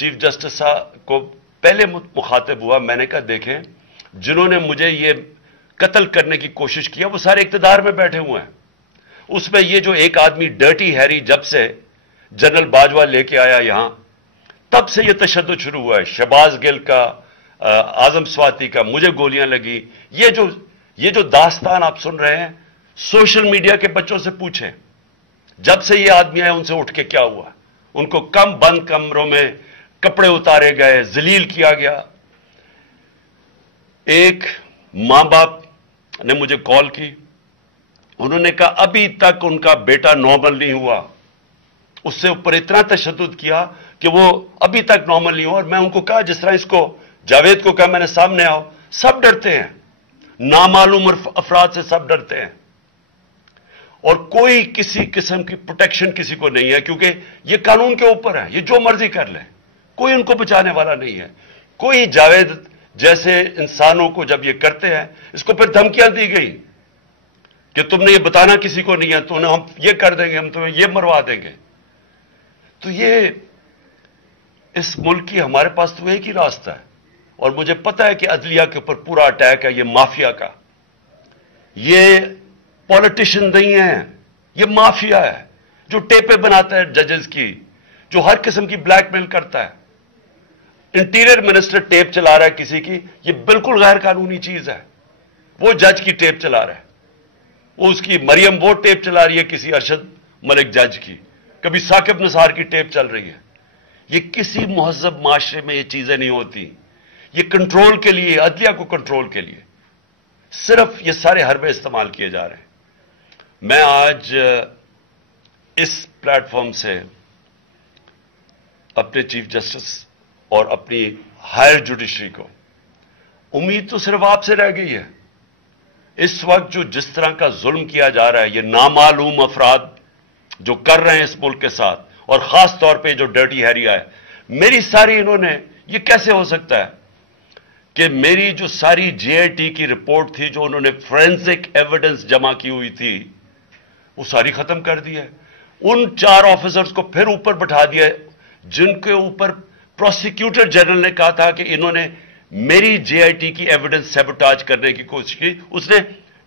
Chief justice صاحب کو پہلے مخاطب ہوا، میں نے کہا دیکھیں جنہوں نے مجھے یہ قتل کرنے کی کوشش کیا وہ سارے اقتدار میں بیٹھے ہوئے ہیں، اس میں یہ جو ایک آدمی ڈرٹی ہیری جب سے جنرل باجوہ لے کے آیا یہاں تب سے یہ تشدد شروع ہوا ہے، شہباز گل کا، اعظم سواتی کا، مجھے گولیاں لگی، یہ جو داستان آپ سن رہے ہیں سوشل میڈیا کے بچوں سے پوچھیں، جب سے یہ آدمی آئے ان سے اٹھ کے کیا ہوا، ان کو کم بند کمروں میں کپڑے اتارے گئے، ذلیل کیا گیا۔ ایک ماں باپ نے مجھے کال کی، انہوں نے کہا ابھی تک ان کا بیٹا نارمل نہیں ہوا، اس سے اوپر اتنا تشدد کیا کہ وہ ابھی تک نارمل نہیں ہوا۔ اور میں ان کو کہا جس طرح اس کو جاوید کو کہا میں نے سامنے آؤ، سب ڈرتے ہیں، نامعلوم افراد سے سب ڈرتے ہیں، اور کوئی کسی قسم کی پروٹیکشن کسی کو نہیں ہے، کیونکہ یہ قانون کے اوپر ہے، یہ جو مرضی کر لیں، کوئی ان کو بچانے والا نہیں ہے۔ کوئی جاوید جیسے انسانوں کو جب یہ کرتے ہیں، اس کو پھر دھمکیاں دی گئی کہ تم نے یہ بتانا کسی کو نہیں ہے، تو ہم یہ کر دیں گے، ہم تمہیں یہ مروا دیں گے۔ تو یہ اس ملک کی ہمارے پاس تو ایک ہی راستہ ہے، اور مجھے پتا ہے کہ عدلیہ کے اوپر پورا اٹیک ہے، یہ مافیا کا، یہ پولیٹیشین نہیں ہے، یہ مافیا ہے جو ٹیپیں بناتا ہے ججز کی، جو ہر قسم کی بلیک میل کرتا ہے۔ انٹیریئر منسٹر ٹیپ چلا رہا ہے کسی کی، یہ بالکل غیر قانونی چیز ہے، وہ جج کی ٹیپ چلا رہا ہے، وہ اس کی مریم وہ ٹیپ چلا رہی ہے کسی ارشد ملک جج کی، کبھی ثاقب نثار کی ٹیپ چل رہی ہے۔ یہ کسی مہذب معاشرے میں یہ چیزیں نہیں ہوتی، یہ کنٹرول کے لیے، عدلیہ کو کنٹرول کے لیے صرف یہ سارے حربے استعمال کیے جا رہے ہیں۔ میں آج اس پلیٹ فارم سے اپنے چیف جسٹس اور اپنی ہائر جوڈیشری کو امید تو صرف آپ سے رہ گئی ہے۔ اس وقت جو جس طرح کا ظلم کیا جا رہا ہے، یہ نامعلوم افراد جو کر رہے ہیں اس ملک کے ساتھ، اور خاص طور پہ جو ڈرٹی ہیری ہے، میری ساری انہوں نے، یہ کیسے ہو سکتا ہے کہ میری جو ساری جے آئی ٹی کی رپورٹ تھی، جو انہوں نے فورینسک ایویڈنس جمع کی ہوئی تھی، وہ ساری ختم کر دی ہے۔ ان 4 آفیسرز کو پھر اوپر بٹھا دیا ہے جن کے اوپر پروسیکیوٹر جنرل نے کہا تھا کہ انہوں نے میری جے آئی ٹی کی ایویڈنس سیبوٹاج کرنے کی کوشش کی، اس نے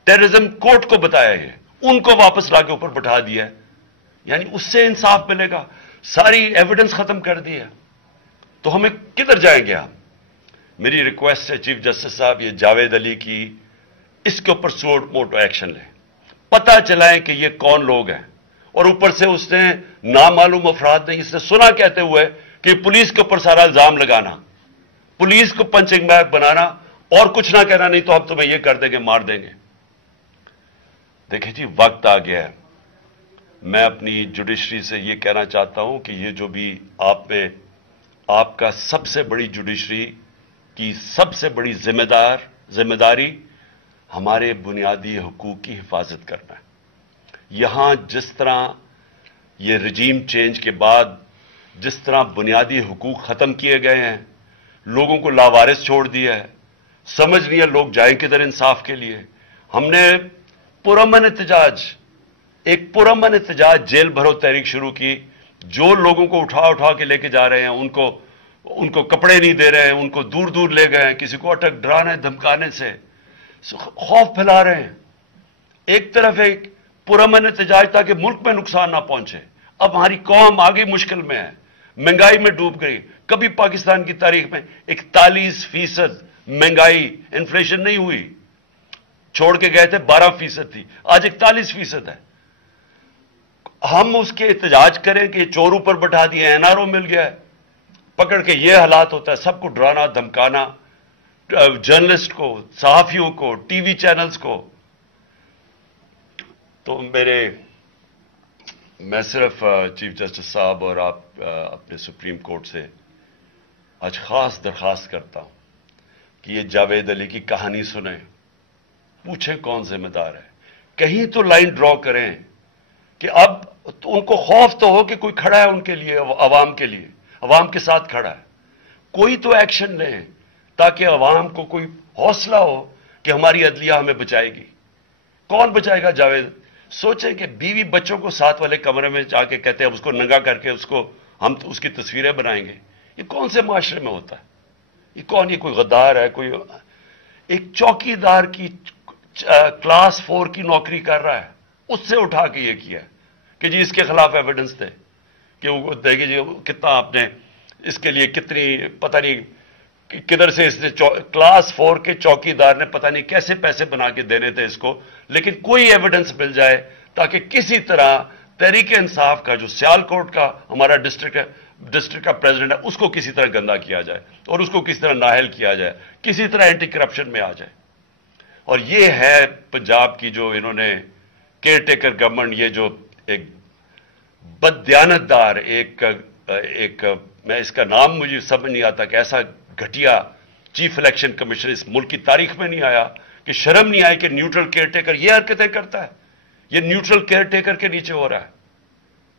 ٹیررزم کورٹ کو بتایا ہے، ان کو واپس لا کے اوپر بٹھا دیا ہے۔ یعنی اس سے انصاف ملے گا؟ ساری ایویڈنس ختم کر دی ہے، تو ہمیں کدھر جائیں گے ہم؟ میری ریکویسٹ ہے چیف جسٹس صاحب، یہ جاوید علی کی، اس کے اوپر سوٹ موٹو ایکشن لیں، پتہ چلائیں کہ یہ کون لوگ ہیں، اور اوپر سے اس نے نامعلوم افراد نے اس نے سنا کہتے ہوئے کہ پولیس کے اوپر سارا الزام لگانا، پولیس کو پنچنگ بیگ بنانا اور کچھ نہ کہنا، نہیں تو ہم تمہیں یہ کر دیں گے، مار دیں گے۔ دیکھیں جی، وقت آ گیا ہے۔ میں اپنی جوڈیشری سے یہ کہنا چاہتا ہوں کہ یہ جو بھی آپ کا سب سے بڑی جوڈیشری کی سب سے بڑی ذمہ داری ہمارے بنیادی حقوق کی حفاظت کرنا ہے۔ یہاں جس طرح یہ رجیم چینج کے بعد جس طرح بنیادی حقوق ختم کیے گئے ہیں، لوگوں کو لاوارث چھوڑ دیا ہے، سمجھ نہیں ہے لوگ جائیں کدھر انصاف کے لیے۔ ہم نے ایک پرامن احتجاج جیل بھرو تحریک شروع کی، جو لوگوں کو اٹھا کے لے کے جا رہے ہیں، ان کو کپڑے نہیں دے رہے ہیں، ان کو دور دور لے گئے ہیں، کسی کو اٹک ڈرانے دھمکانے سے خوف پھیلا رہے ہیں۔ ایک طرف ایک پرامن احتجاج تھا کہ ملک میں نقصان نہ پہنچے، اب ہماری قوم آگے مشکل میں ہے، مہنگائی میں ڈوب گئی۔ کبھی پاکستان کی تاریخ میں 41% مہنگائی انفلیشن نہیں ہوئی، چھوڑ کے گئے تھے 12% تھی، آج 41% ہے۔ ہم اس کے احتجاج کریں کہ چور اوپر بٹھا دیے، این آر او مل گیا ہے، پکڑ کے یہ حالات ہوتا ہے، سب کو ڈرانا دھمکانا، جرنلسٹ کو، صحافیوں کو، ٹی وی چینلز کو۔ تو میں صرف چیف جسٹس صاحب اور آپ اپنے سپریم کورٹ سے آج خاص درخواست کرتا ہوں کہ یہ جاوید علی کی کہانی سنیں، پوچھیں کون ذمہ دار ہے، کہیں تو لائن ڈرا کریں کہ اب ان کو خوف تو ہو کہ کوئی کھڑا ہے ان کے لیے، عوام کے لیے، عوام کے ساتھ کھڑا ہے، کوئی تو ایکشن لیں تاکہ عوام کو کوئی حوصلہ ہو کہ ہماری عدلیہ ہمیں بچائے گی۔ کون بچائے گا جاوید؟ سوچیں کہ بیوی بچوں کو ساتھ والے کمرے میں جا کے کہتے ہیں اب اس کو ننگا کر کے ہم اس کی تصویریں بنائیں گے، یہ کون سے معاشرے میں ہوتا ہے؟ یہ کون؟ یہ کوئی غدار ہے؟ کوئی ایک چوکیدار کی کلاس 4 کی نوکری کر رہا ہے، اس سے اٹھا کے یہ کیا کہ جی اس کے خلاف ایویڈنس دے، کہ وہ دیکھیں جی کتنا آپ نے اس کے لیے کتنی پتہ نہیں کدھر سے اس نے کلاس 4 کے چوکیدار نے پتہ نہیں کیسے پیسے بنا کے دینے تھے اس کو، لیکن کوئی ایویڈنس مل جائے تاکہ کسی طرح تحریک انصاف کا جو سیالکوٹ کا ہمارا ڈسٹرکٹ کا پریزیڈنٹ ہے اس کو کسی طرح گندا کیا جائے اور اس کو کسی طرح نااہل کیا جائے، کسی طرح اینٹی کرپشن میں آ جائے۔ اور یہ ہے پنجاب کی جو انہوں نے کیئر ٹیکر گورنمنٹ، یہ جو ایک بددیانت دار ایک میں اس کا نام مجھے سمجھ نہیں آتا کہ ایسا گھٹیا چیف الیکشن کمیشن اس ملک کی تاریخ میں نہیں آیا، کہ شرم نہیں آئی کہ نیوٹرل کیئر ٹیکر یہ حرکتیں کرتا ہے، یہ نیوٹرل کیئر ٹیکر کے نیچے ہو رہا ہے۔